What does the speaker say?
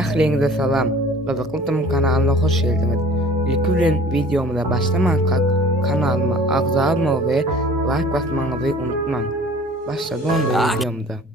Ahliňize salam. Gyzykly kanalyna hoş geldiňiz. İlki bilen videomuza başlamaňka kanalyma agza almagy we like basmaňyzy unutmaň. Başladyk onda videomuza.